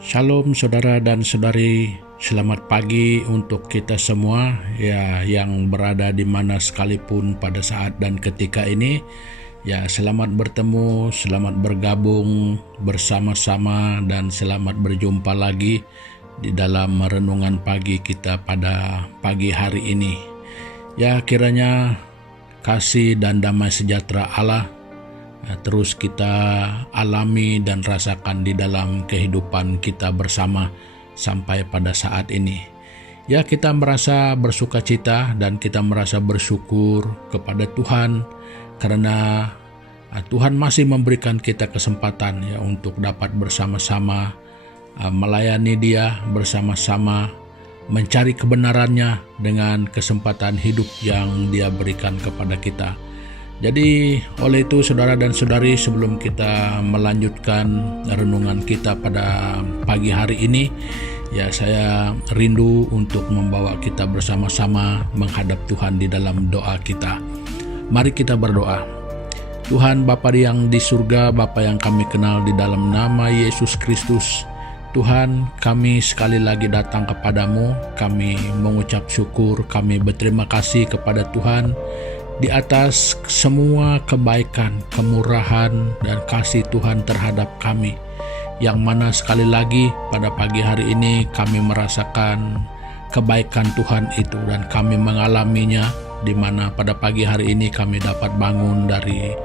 Shalom saudara dan saudari, selamat pagi untuk kita semua ya yang berada di mana sekalipun pada saat dan ketika ini. Ya, selamat bertemu, selamat bergabung bersama-sama dan selamat berjumpa lagi di dalam renungan pagi kita pada pagi hari ini. Ya, kiranya kasih dan damai sejahtera Allah terus kita alami dan rasakan di dalam kehidupan kita bersama sampai pada saat ini. Ya, kita merasa bersuka cita dan kita merasa bersyukur kepada Tuhan karena Tuhan masih memberikan kita kesempatan ya untuk dapat bersama-sama melayani Dia, bersama-sama mencari kebenarannya dengan kesempatan hidup yang Dia berikan kepada kita. Jadi oleh itu saudara dan saudari, sebelum kita melanjutkan renungan kita pada pagi hari ini, ya saya rindu untuk membawa kita bersama-sama menghadap Tuhan di dalam doa kita. Mari kita berdoa. Tuhan Bapa yang di surga, Bapa yang kami kenal di dalam nama Yesus Kristus, Tuhan, kami sekali lagi datang kepadamu, kami mengucap syukur, kami berterima kasih kepada Tuhan di atas semua kebaikan, kemurahan, dan kasih Tuhan terhadap kami, yang mana sekali lagi pada pagi hari ini kami merasakan kebaikan Tuhan itu dan kami mengalaminya, di mana pada pagi hari ini kami dapat bangun dari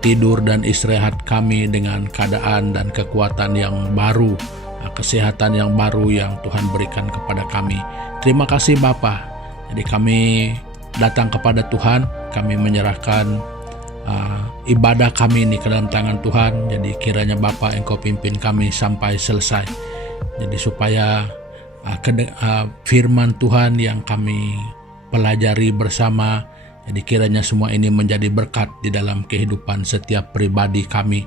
tidur dan istirahat kami dengan keadaan dan kekuatan yang baru, kesehatan yang baru yang Tuhan berikan kepada kami. Terima kasih Bapa. Jadi kami datang kepada Tuhan, kami menyerahkan ibadah kami ini ke dalam tangan Tuhan. Jadi kiranya Bapa Engkau pimpin kami sampai selesai. Jadi supaya firman Tuhan yang kami pelajari bersama, jadi kiranya semua ini menjadi berkat di dalam kehidupan setiap pribadi kami,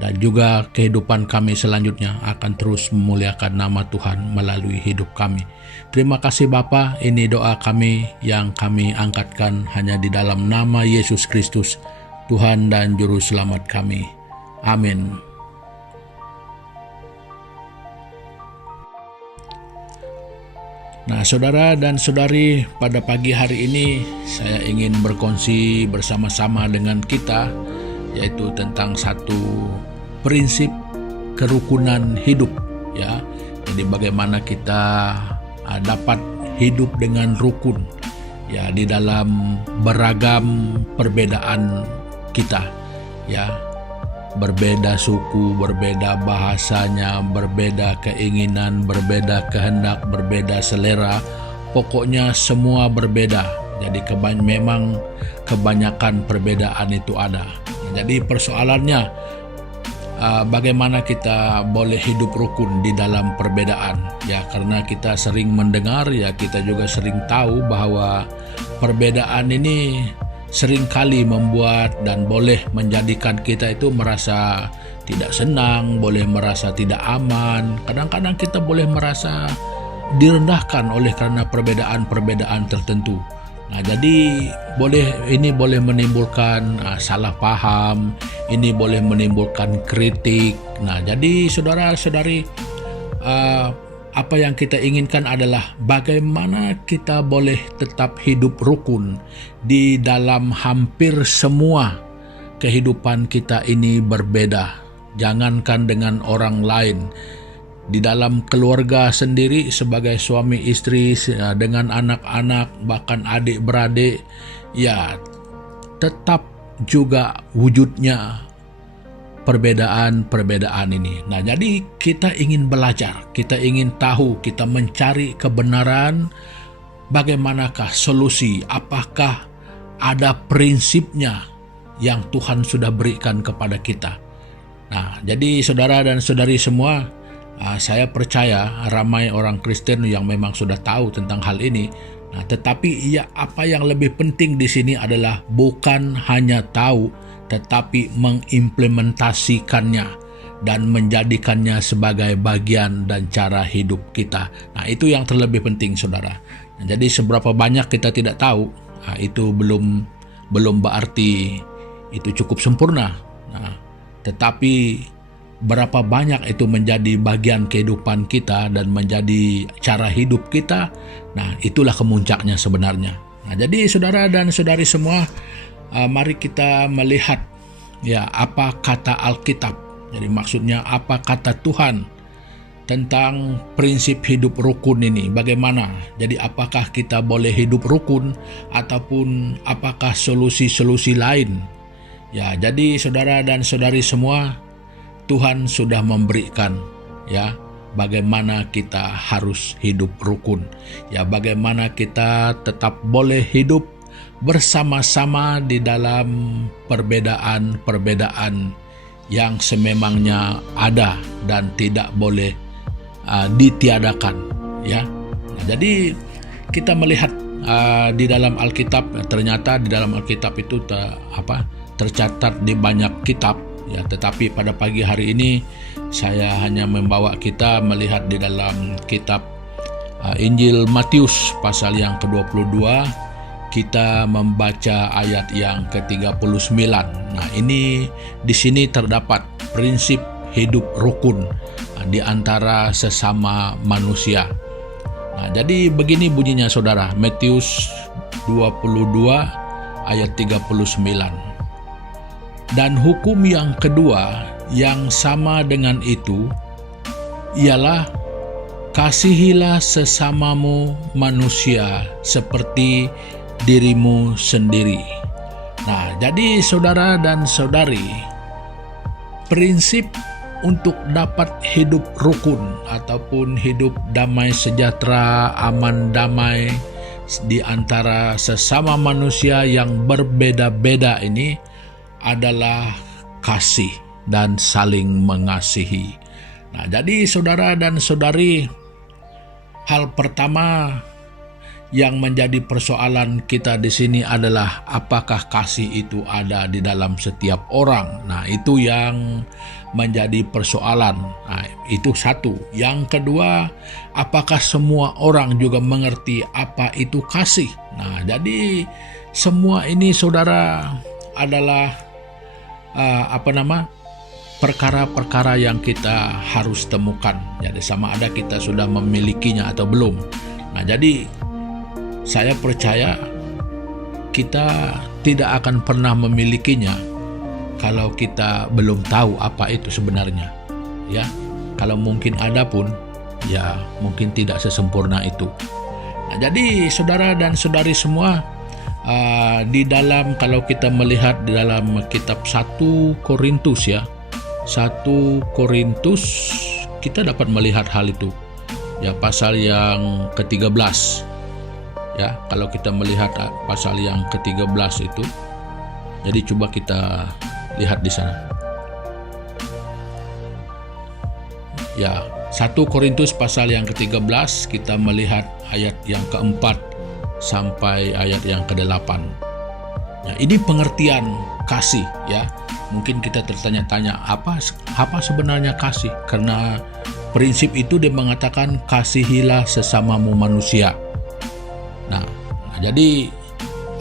dan juga kehidupan kami selanjutnya akan terus memuliakan nama Tuhan melalui hidup kami. Terima kasih Bapa, ini doa kami yang kami angkatkan hanya di dalam nama Yesus Kristus, Tuhan dan Juru Selamat kami. Amin. Nah, saudara dan saudari, pada pagi hari ini saya ingin berkongsi bersama-sama dengan kita, yaitu tentang satu prinsip kerukunan hidup ya. Jadi bagaimana kita dapat hidup dengan rukun ya di dalam beragam perbedaan kita ya. Berbeda suku, berbeda bahasanya, berbeda keinginan, berbeda kehendak, berbeda selera, pokoknya semua berbeda. Jadi memang kebanyakan perbedaan itu ada. Jadi persoalannya bagaimana kita boleh hidup rukun di dalam perbedaan ya, karena kita sering mendengar ya, kita juga sering tahu bahwa perbedaan ini seringkali membuat dan boleh menjadikan kita itu merasa tidak senang, boleh merasa tidak aman. Kadang-kadang kita boleh merasa direndahkan oleh karena perbedaan-perbedaan tertentu. Nah, jadi ini boleh menimbulkan salah paham, ini boleh menimbulkan kritik. Nah, jadi saudara-saudari, apa yang kita inginkan adalah bagaimana kita boleh tetap hidup rukun di dalam hampir semua kehidupan kita ini berbeda. Jangankan dengan orang lain, di dalam keluarga sendiri sebagai suami istri, dengan anak-anak, bahkan adik-beradik, ya tetap juga wujudnya perbedaan-perbedaan ini. Nah, jadi kita ingin belajar, kita ingin tahu, kita mencari kebenaran, bagaimanakah solusi, apakah ada prinsipnya yang Tuhan sudah berikan kepada kita. Nah, jadi saudara dan saudari semua, saya percaya ramai orang Kristen yang memang sudah tahu tentang hal ini. Nah, tetapi apa yang lebih penting di sini adalah bukan hanya tahu, tetapi mengimplementasikannya dan menjadikannya sebagai bagian dan cara hidup kita. Nah, itu yang terlebih penting, saudara. Nah, jadi seberapa banyak kita tidak tahu, itu belum berarti itu cukup sempurna. Nah, tetapi berapa banyak itu menjadi bagian kehidupan kita dan menjadi cara hidup kita, nah itulah kemuncaknya sebenarnya. Nah, jadi saudara dan saudari semua, mari kita melihat ya apa kata Alkitab. Jadi maksudnya apa kata Tuhan tentang prinsip hidup rukun ini, bagaimana? Jadi apakah kita boleh hidup rukun ataupun apakah solusi-solusi lain? Ya, jadi saudara dan saudari semua, Tuhan sudah memberikan ya bagaimana kita harus hidup rukun. Ya, bagaimana kita tetap boleh hidup bersama-sama di dalam perbedaan-perbedaan yang sememangnya ada dan tidak boleh ditiadakan ya. Nah, jadi kita melihat di dalam Alkitab, ternyata di dalam Alkitab itu tercatat di banyak kitab ya, tetapi pada pagi hari ini saya hanya membawa kita melihat di dalam kitab Injil Matius pasal yang ke-22, kita membaca ayat yang ke-39. Nah, ini di sini terdapat prinsip hidup rukun di antara sesama manusia. Nah, jadi begini bunyinya saudara, Matius 22 ayat 39. Dan hukum yang kedua yang sama dengan itu ialah kasihilah sesamamu manusia seperti dirimu sendiri. Nah, jadi saudara dan saudari, prinsip untuk dapat hidup rukun ataupun hidup damai sejahtera, aman damai di antara sesama manusia yang berbeda-beda ini adalah kasih dan saling mengasihi. Nah, jadi saudara dan saudari, hal pertama yang menjadi persoalan kita di sini adalah apakah kasih itu ada di dalam setiap orang. Nah, itu yang menjadi persoalan. Nah, itu satu. Yang kedua, apakah semua orang juga mengerti apa itu kasih? Nah, jadi semua ini saudara adalah perkara-perkara yang kita harus temukan. Jadi sama ada kita sudah memilikinya atau belum. Nah, jadi saya percaya kita tidak akan pernah memilikinya kalau kita belum tahu apa itu sebenarnya. Ya, kalau mungkin ada pun, ya mungkin tidak sesempurna itu. Nah, jadi saudara dan saudari semua, di dalam, kalau kita melihat di dalam kitab 1 Korintus ya, 1 Korintus, kita dapat melihat hal itu ya, pasal yang ke-13 ya. Kalau kita melihat pasal yang ke-13 itu, jadi coba kita lihat di sana ya, 1 Korintus pasal yang ke-13, kita melihat ayat yang keempat sampai ayat yang ke-8. Ya, ini pengertian kasih ya. Mungkin kita tertanya-tanya apa sebenarnya kasih? Karena prinsip itu dia mengatakan kasihilah sesamamu manusia. Nah, jadi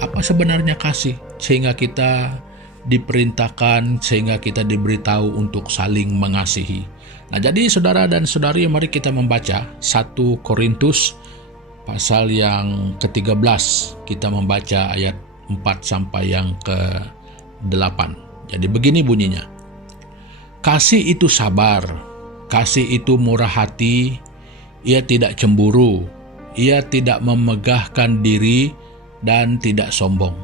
apa sebenarnya kasih? Sehingga kita diperintahkan, sehingga kita diberitahu untuk saling mengasihi. Nah, jadi saudara dan saudari, mari kita membaca 1 Korintus pasal yang ke-13, kita membaca ayat 4 sampai yang ke-8. Jadi begini bunyinya. Kasih itu sabar, kasih itu murah hati, ia tidak cemburu, ia tidak memegahkan diri dan tidak sombong.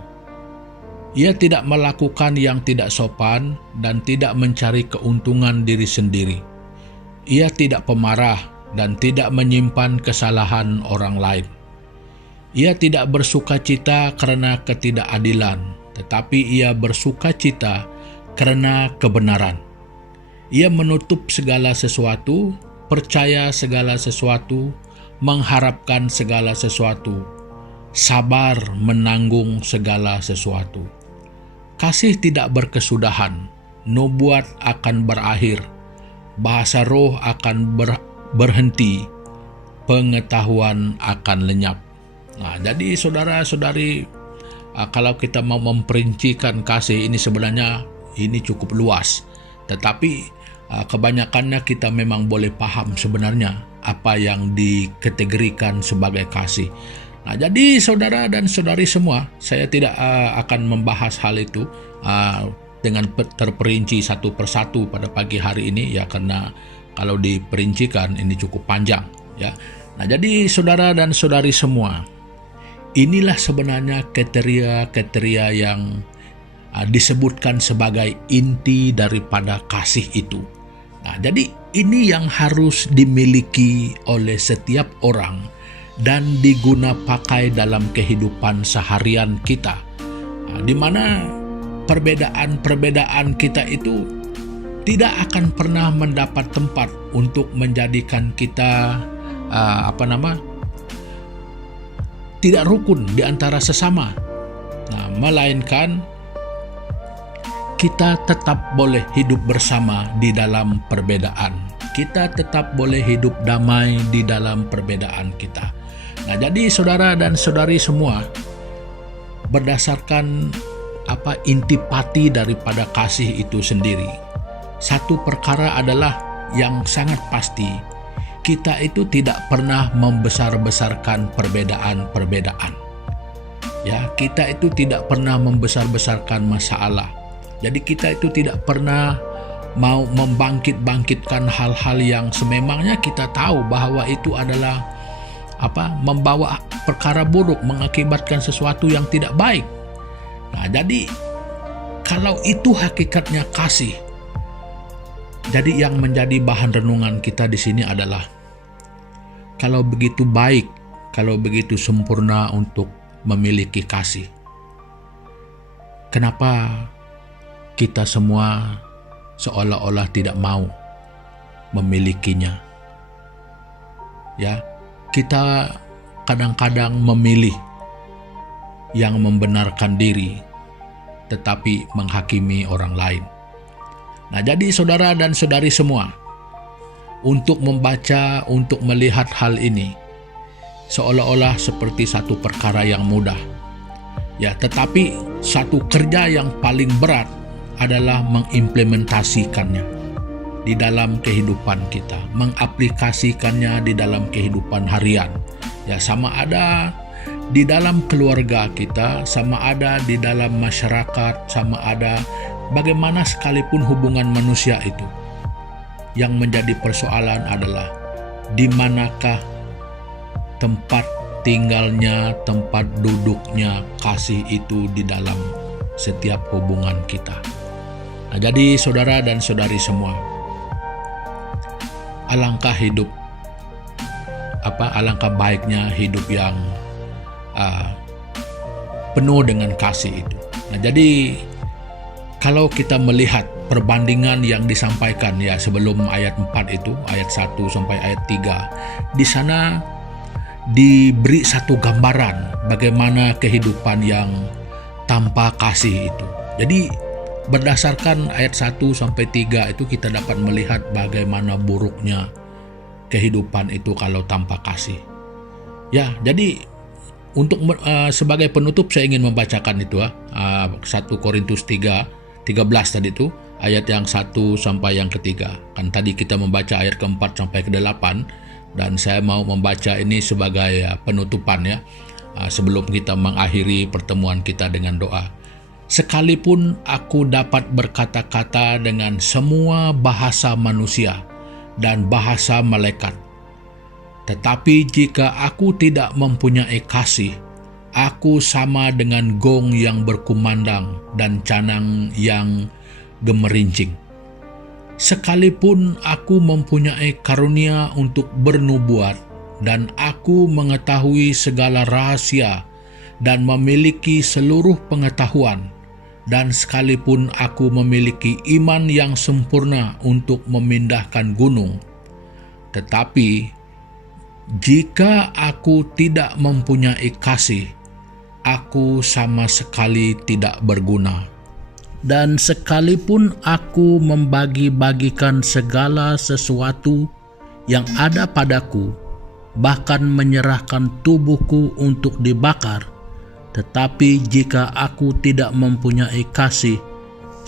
Ia tidak melakukan yang tidak sopan dan tidak mencari keuntungan diri sendiri. Ia tidak pemarah dan tidak menyimpan kesalahan orang lain. Ia tidak bersukacita karena ketidakadilan, tetapi ia bersukacita karena kebenaran. Ia menutup segala sesuatu, percaya segala sesuatu, mengharapkan segala sesuatu, sabar menanggung segala sesuatu. Kasih tidak berkesudahan, nubuat akan berakhir, bahasa roh akan berhenti, pengetahuan akan lenyap. Nah, jadi saudara-saudari, kalau kita mau memperincikan kasih ini, sebenarnya ini cukup luas. Tetapi kebanyakannya kita memang boleh paham sebenarnya apa yang dikategorikan sebagai kasih. Nah, jadi saudara dan saudari semua, saya tidak akan membahas hal itu dengan terperinci satu persatu pada pagi hari ini ya, karena kalau diperincikan ini cukup panjang ya. Nah, jadi saudara dan saudari semua, inilah sebenarnya kriteria yang disebutkan sebagai inti daripada kasih itu. Nah, jadi ini yang harus dimiliki oleh setiap orang dan diguna pakai dalam kehidupan seharian kita, di mana perbedaan kita itu tidak akan pernah mendapat tempat untuk menjadikan kita tidak rukun di antara sesama. Nah, melainkan kita tetap boleh hidup bersama di dalam perbedaan. Kita tetap boleh hidup damai di dalam perbedaan kita. Nah, jadi saudara dan saudari semua, berdasarkan intipati daripada kasih itu sendiri, satu perkara adalah yang sangat pasti, kita itu tidak pernah membesar-besarkan perbedaan-perbedaan. Ya, kita itu tidak pernah membesar-besarkan masalah. Jadi kita itu tidak pernah mau membangkit-bangkitkan hal-hal yang sememangnya kita tahu bahwa itu adalah membawa perkara buruk, mengakibatkan sesuatu yang tidak baik. Nah, jadi kalau itu hakikatnya kasih, jadi yang menjadi bahan renungan kita di sini adalah, kalau begitu baik, kalau begitu sempurna untuk memiliki kasih, kenapa kita semua seolah-olah tidak mau memilikinya? Ya, kita kadang-kadang memilih yang membenarkan diri, tetapi menghakimi orang lain. Nah, jadi saudara dan saudari semua, untuk membaca, untuk melihat hal ini, seolah-olah seperti satu perkara yang mudah. Ya, tetapi satu kerja yang paling berat adalah mengimplementasikannya di dalam kehidupan kita, mengaplikasikannya di dalam kehidupan harian. Ya, sama ada di dalam keluarga kita, sama ada di dalam masyarakat, sama ada bagaimana sekalipun hubungan manusia itu. Yang menjadi persoalan adalah di manakah tempat tinggalnya, tempat duduknya kasih itu di dalam setiap hubungan kita. Nah, jadi saudara dan saudari semua, alangkah baiknya hidup yang penuh dengan kasih itu. Nah, jadi kalau kita melihat perbandingan yang disampaikan ya sebelum ayat 4 itu, ayat 1 sampai ayat 3, di sana diberi satu gambaran bagaimana kehidupan yang tanpa kasih itu. Jadi berdasarkan ayat 1 sampai 3 itu kita dapat melihat bagaimana buruknya kehidupan itu kalau tanpa kasih. Ya, jadi untuk sebagai penutup saya ingin membacakan itu 1 Korintus 3:13 tadi itu, ayat yang 1 sampai yang ketiga. Kan tadi kita membaca ayat keempat sampai ke-8, dan saya mau membaca ini sebagai penutupan ya, sebelum kita mengakhiri pertemuan kita dengan doa. Sekalipun aku dapat berkata-kata dengan semua bahasa manusia dan bahasa malaikat, tetapi jika aku tidak mempunyai kasih, aku sama dengan gong yang berkumandang dan canang yang gemerincing. Sekalipun aku mempunyai karunia untuk bernubuat, dan aku mengetahui segala rahasia dan memiliki seluruh pengetahuan, dan sekalipun aku memiliki iman yang sempurna untuk memindahkan gunung, tetapi jika aku tidak mempunyai kasih, aku sama sekali tidak berguna. Dan sekalipun aku membagi-bagikan segala sesuatu yang ada padaku, bahkan menyerahkan tubuhku untuk dibakar, tetapi jika aku tidak mempunyai kasih,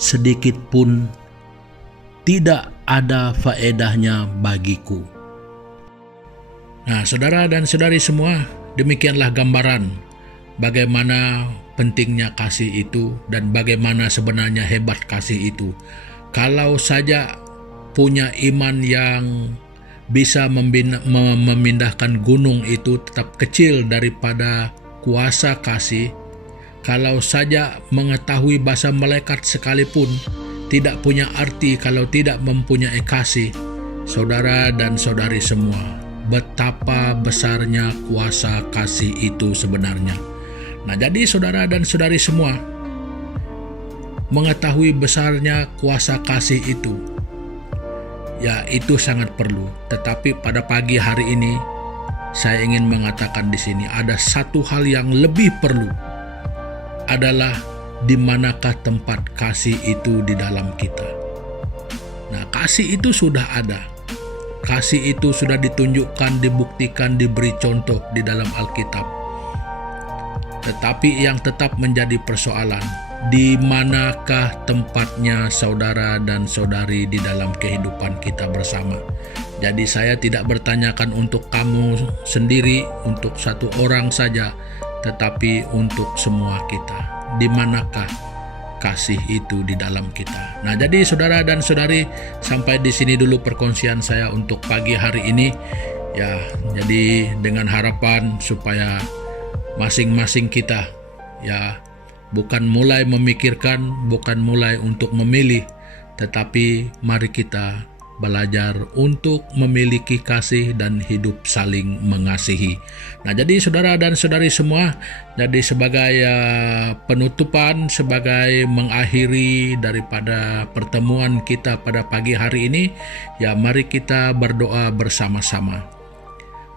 sedikit pun tidak ada faedahnya bagiku. Nah, saudara dan saudari semua, demikianlah gambaran bagaimana pentingnya kasih itu dan bagaimana sebenarnya hebat kasih itu. Kalau saja punya iman yang bisa memindahkan gunung itu tetap kecil daripada kuasa kasih, kalau saja mengetahui bahasa malaikat sekalipun tidak punya arti kalau tidak mempunyai kasih, saudara dan saudari semua, betapa besarnya kuasa kasih itu sebenarnya. Nah, jadi saudara dan saudari semua, mengetahui besarnya kuasa kasih itu, ya itu sangat perlu. Tetapi pada pagi hari ini, saya ingin mengatakan di sini ada satu hal yang lebih perlu, adalah di manakah tempat kasih itu di dalam kita. Nah, kasih itu sudah ada. Kasih itu sudah ditunjukkan, dibuktikan, diberi contoh di dalam Alkitab. Tetapi yang tetap menjadi persoalan, di manakah tempatnya saudara dan saudari di dalam kehidupan kita bersama. Jadi saya tidak bertanyakan untuk kamu sendiri, untuk satu orang saja, tetapi untuk semua kita. Di manakah kasih itu di dalam kita? Nah, jadi saudara dan saudari, sampai di sini dulu perkongsian saya untuk pagi hari ini. Ya, jadi dengan harapan supaya masing-masing kita ya bukan mulai memikirkan, bukan mulai untuk memilih, tetapi mari kita belajar untuk memiliki kasih dan hidup saling mengasihi. Nah, jadi saudara dan saudari semua, jadi sebagai penutupan, sebagai mengakhiri daripada pertemuan kita pada pagi hari ini, ya mari kita berdoa bersama-sama.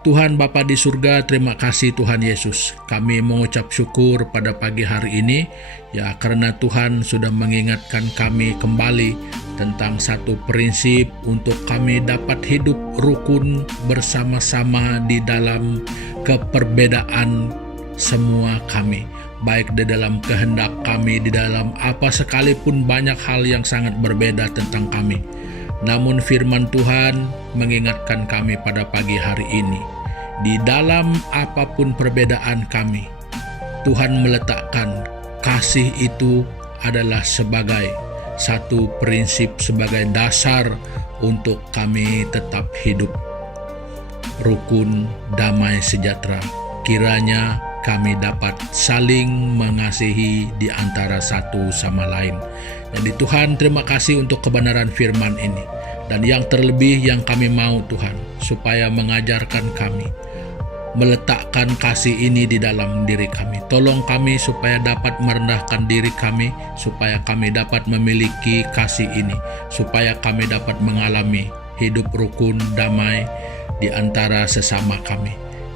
Tuhan Bapa di surga, terima kasih Tuhan Yesus. Kami mengucap syukur pada pagi hari ini, ya karena Tuhan sudah mengingatkan kami kembali tentang satu prinsip untuk kami dapat hidup rukun bersama-sama di dalam keperbedaan semua kami. Baik di dalam kehendak kami, di dalam apa sekalipun banyak hal yang sangat berbeda tentang kami. Namun firman Tuhan mengingatkan kami pada pagi hari ini, di dalam apapun perbedaan kami, Tuhan meletakkan kasih itu adalah sebagai satu prinsip, sebagai dasar untuk kami tetap hidup rukun, damai, sejahtera. Kiranya kami dapat saling mengasihi di antara satu sama lain. Jadi Tuhan, terima kasih untuk kebenaran firman ini. Dan yang terlebih yang kami mau Tuhan, supaya mengajarkan kami meletakkan kasih ini di dalam diri kami. Tolong kami supaya dapat merendahkan diri kami, supaya kami dapat memiliki kasih ini, supaya kami dapat mengalami hidup rukun, damai di antara sesama kami.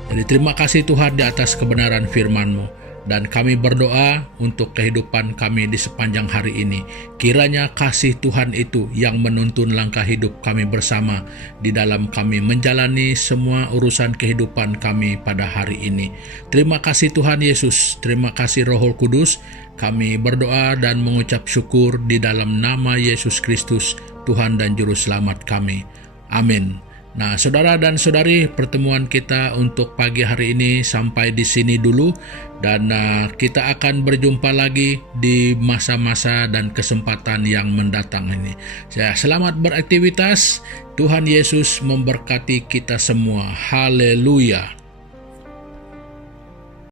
Jadi terima kasih Tuhan di atas kebenaran firman-Mu. Dan kami berdoa untuk kehidupan kami di sepanjang hari ini. Kiranya kasih Tuhan itu yang menuntun langkah hidup kami bersama di dalam kami menjalani semua urusan kehidupan kami pada hari ini. Terima kasih Tuhan Yesus, terima kasih Roh Kudus. Kami berdoa dan mengucap syukur di dalam nama Yesus Kristus, Tuhan dan Juru Selamat kami. Amin. Nah, saudara dan saudari, pertemuan kita untuk pagi hari ini sampai di sini dulu, dan kita akan berjumpa lagi di masa-masa dan kesempatan yang mendatang ini. Selamat beraktivitas. Tuhan Yesus memberkati kita semua. Haleluya.